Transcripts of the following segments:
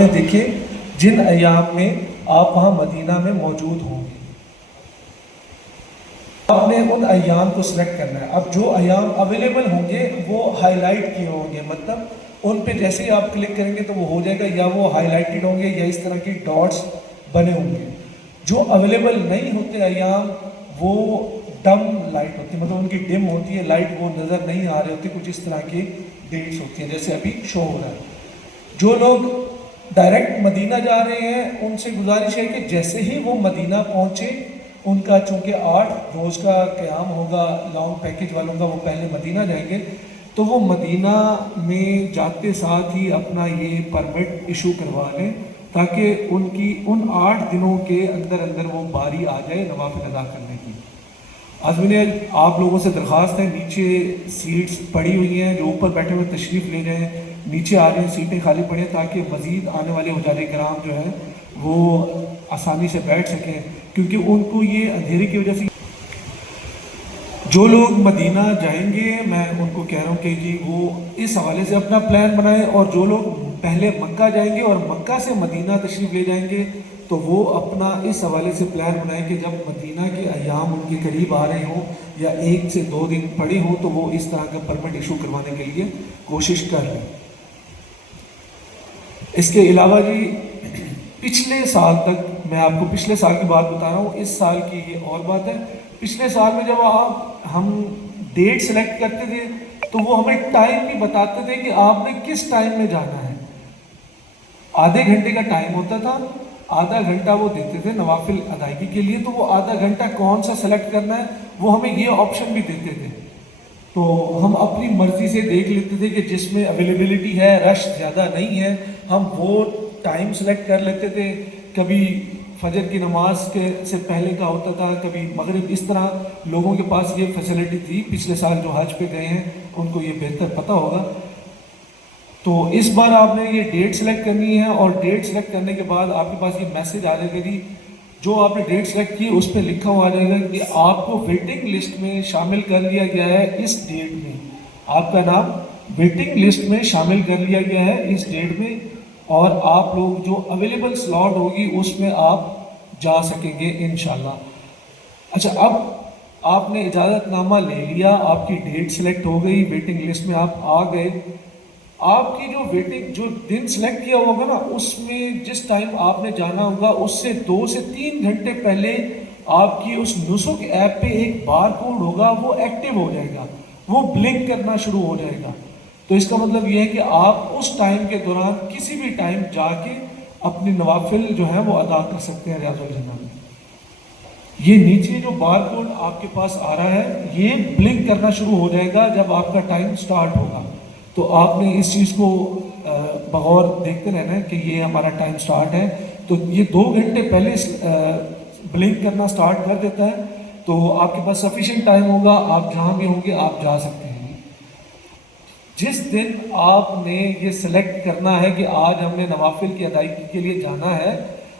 میں دیکھیں جن ایام میں آپ وہاں مدینہ میں موجود ہوں گے، آپ نے ان ایام کو سلیکٹ کرنا ہے۔ اب جو ایام اویلیبل ہوں گے وہ ہائی لائٹ کیے ہوں گے، مطلب ان پہ جیسے ہی آپ کلک کریں گے تو وہ ہو جائے گا، یا وہ ہائی لائٹڈ ہوں گے یا اس طرح کی ڈاٹس بنے ہوں گے۔ جو اویلیبل نہیں ہوتے ایام وہ ڈم لائٹ ہوتی ہے، مطلب ان کی ڈم ہوتی ہے لائٹ، وہ نظر نہیں آ رہے ہوتے، کچھ اس طرح کی ڈیٹس ہوتی ہیں جیسے ابھی شو ہو رہا ہے۔ جو لوگ ڈائریکٹ مدینہ جا رہے ہیں ان سے گزارش ہے کہ جیسے ہی وہ مدینہ پہنچے، ان کا چونکہ 8 روز کا قیام ہوگا لانگ پیکج والوں کا، وہ پہلے مدینہ جائیں گے، تو وہ مدینہ میں جاتے ساتھ ہی اپنا یہ پرمٹ ایشو کروا لیں تاکہ ان 8 دنوں کے اندر اندر وہ باری آ جائے نوافل ادا کرنے کی۔ عازمین، آپ لوگوں سے درخواست ہے، نیچے سیٹس پڑی ہوئی ہیں، جو اوپر بیٹھے ہوئے تشریف لے جائیں، نیچے آ جائیں، سیٹیں خالی پڑیں تاکہ مزید آنے والے حجاج کرام جو ہیں وہ آسانی سے بیٹھ سکیں، کیونکہ ان کو یہ اندھیرے کی وجہ سے جو لوگ مدینہ جائیں گے میں ان کو کہہ رہا ہوں کہ جی وہ اس حوالے سے اپنا پلان بنائیں، اور جو لوگ پہلے مکہ جائیں گے اور مکہ سے مدینہ تشریف لے جائیں گے تو وہ اپنا اس حوالے سے پلان بنائیں کہ جب مدینہ کے ایام ان کے قریب آ رہے ہوں یا 1 سے 2 دن پڑے ہوں تو وہ اس طرح کا پرمٹ ایشو کروانے کے لیے کوشش کر لیں۔ اس کے علاوہ جی پچھلے سال تک، میں آپ کو پچھلے سال کی بات بتا رہا ہوں، اس سال کی یہ اور بات ہے۔ پچھلے سال میں جب ہم ڈیٹ سلیکٹ کرتے تھے تو وہ ہمیں ٹائم بھی بتاتے تھے کہ آپ نے کس ٹائم میں جانا ہے۔ آدھے گھنٹے کا ٹائم ہوتا تھا، آدھا گھنٹہ وہ دیتے تھے نوافل ادائیگی کے لیے، تو وہ آدھا گھنٹہ کون سا سلیکٹ کرنا ہے وہ ہمیں یہ آپشن بھی دیتے تھے، تو ہم اپنی مرضی سے دیکھ لیتے تھے کہ جس میں اویلیبلٹی ہے، رش زیادہ نہیں ہے، ہم وہ ٹائم سلیکٹ کر لیتے تھے۔ کبھی فجر کی نماز سے پہلے کا ہوتا تھا، کبھی مغرب، اس طرح لوگوں کے پاس یہ فیسلٹی تھی۔ پچھلے سال جو حج پہ گئے ہیں ان کو یہ بہتر پتہ ہوگا۔ تو اس بار آپ نے یہ ڈیٹ سلیکٹ کرنی ہے، اور ڈیٹ سلیکٹ کرنے کے بعد آپ کے پاس یہ میسج آ جائے گا جی جو آپ نے ڈیٹ سلیکٹ کی اس پہ لکھا ہوا آ جائے گا کہ آپ کو ویٹنگ لسٹ میں شامل کر لیا گیا ہے اس ڈیٹ میں، آپ کا نام ویٹنگ لسٹ میں شامل کر لیا گیا ہے اس ڈیٹ میں، اور آپ لوگ جو اویلیبل سلاٹ ہوگی اس میں آپ جا سکیں گے انشاءاللہ۔ اچھا، اب آپ نے اجازت نامہ لے لیا، آپ کی ڈیٹ سلیکٹ ہو گئی، ویٹنگ لسٹ میں آپ آ گئے، آپ کی جو ویٹنگ جو دن سلیکٹ کیا ہوگا نا، اس میں جس ٹائم آپ نے جانا ہوگا اس سے 2 سے 3 گھنٹے پہلے آپ کی اس نسک ایپ پہ ایک بار کوڈ ہوگا، وہ ایکٹیو ہو جائے گا، وہ بلنک کرنا شروع ہو جائے گا۔ تو اس کا مطلب یہ ہے کہ آپ اس ٹائم کے دوران کسی بھی ٹائم جا کے اپنی نوافل جو ہیں وہ ادا کر سکتے ہیں ریاض الجنہ میں۔ یہ نیچے جو بار کوڈ آپ کے پاس آ رہا ہے یہ بلنک کرنا شروع ہو جائے گا جب آپ کا ٹائم سٹارٹ ہوگا، تو آپ نے اس چیز کو بغور دیکھتے رہنا ہے کہ یہ ہمارا ٹائم سٹارٹ ہے، تو یہ 2 گھنٹے پہلے بلنک کرنا سٹارٹ کر دیتا ہے، تو آپ کے پاس سفیشینٹ ٹائم ہوگا، آپ جہاں بھی ہوں گے آپ جا سکتے ہیں۔ جس دن آپ نے یہ سلیکٹ کرنا ہے کہ آج ہم نے نوافل کی ادائیگی کے لیے جانا ہے،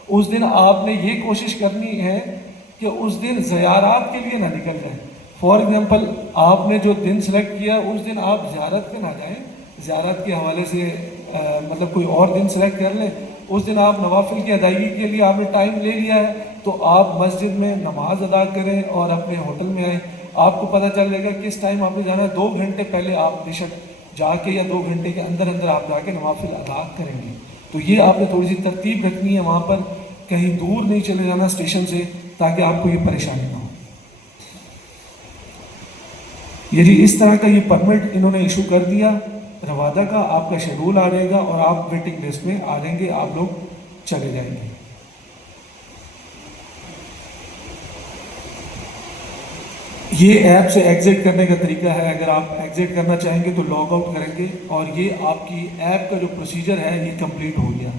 اس دن آپ نے یہ کوشش کرنی ہے کہ اس دن زیارات کے لیے نہ نکل جائیں۔ فار ایگزامپل، آپ نے جو دن سلیکٹ کیا اس دن آپ زیارت پہ نہ جائیں، زیارت کے حوالے سے مطلب کوئی اور دن سلیکٹ کر لیں، اس دن آپ نوافل کی ادائیگی کے لیے آپ نے ٹائم لے لیا ہے تو آپ مسجد میں نماز ادا کریں اور اپنے ہوٹل میں آئیں، آپ کو پتہ چل جائے گا کس ٹائم آپ نے جانا ہے۔ 2 گھنٹے پہلے آپ بے شک جا کے یا 2 گھنٹے کے اندر اندر آپ جا کے نوافل ادا کریں گے۔ تو یہ آپ نے تھوڑی سی ترتیب رکھنی ہے، وہاں پر کہیں دور نہیں چلے جانا اسٹیشن سے تاکہ آپ کو یہ پریشانی نہ ہو۔ یہ جی اس طرح کا یہ پرمٹ انہوں نے ایشو کر دیا روادہ کا، آپ کا شیڈول آ جائے گا اور آپ ویٹنگ لسٹ میں آ جائیں گے، آپ لوگ چلے جائیں گے۔ یہ ایپ سے ایگزٹ کرنے کا طریقہ ہے، اگر آپ ایگزٹ کرنا چاہیں گے تو لاگ آؤٹ کریں گے، اور یہ آپ کی ایپ کا جو پروسیجر ہے یہ کمپلیٹ ہو گیا۔